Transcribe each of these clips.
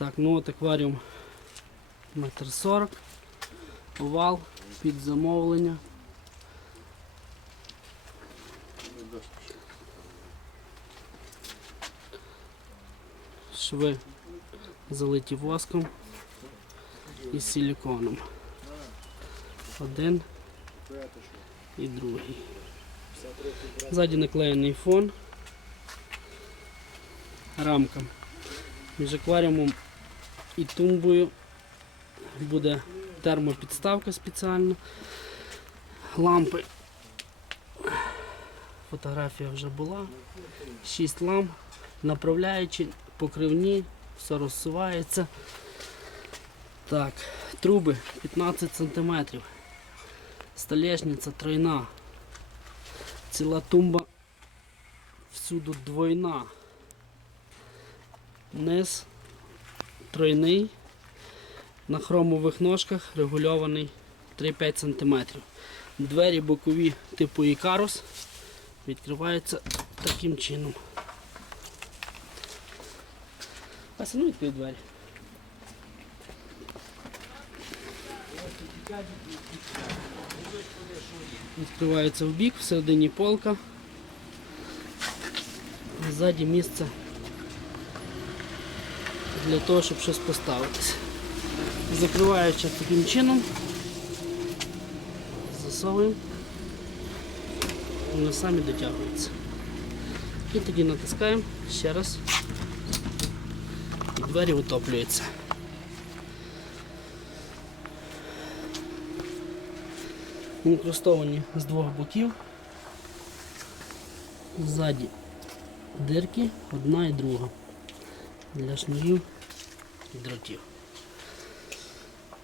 Так, ну от акваріум метр сорок, овал під замовлення. Шви залиті воском і силіконом. Один і другий. Ззаді наклеєний фон. Рамка. Між акваріумом і тумбою буде термопідставка спеціальна. Лампи. Фотографія вже була. 6 ламп. Направляючи, покривні, все розсувається. Так, труби 15 см. Столешниця тройна. Ціла тумба всюди двойна. Низ тройний. На хромових ножках регульований 3-5 см. Двері бокові типу Ікарус відкриваються таким чином. Ася, ну відкрий двері. Відкривається в бік, всередині полка. Ззаді місце для того, щоб щось поставитися. Закриваючи таким чином, засовуємо, вони самі дотягуються. І тоді натискаємо ще раз. І двері утоплюються. Інкрустовані з двох боків. Ззаді дирки, одна і друга. Для шнурів і дротів.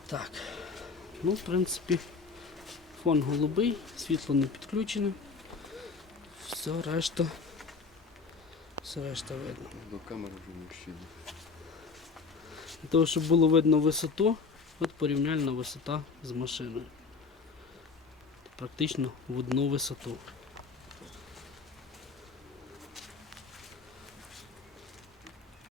Так. Ну, в принципі, фон голубий, світло не підключене. Все решта. Все решта видно. До камери вже мужчина. Для того, щоб було видно висоту, от порівняльна висота з машиною. Практично в одну висоту.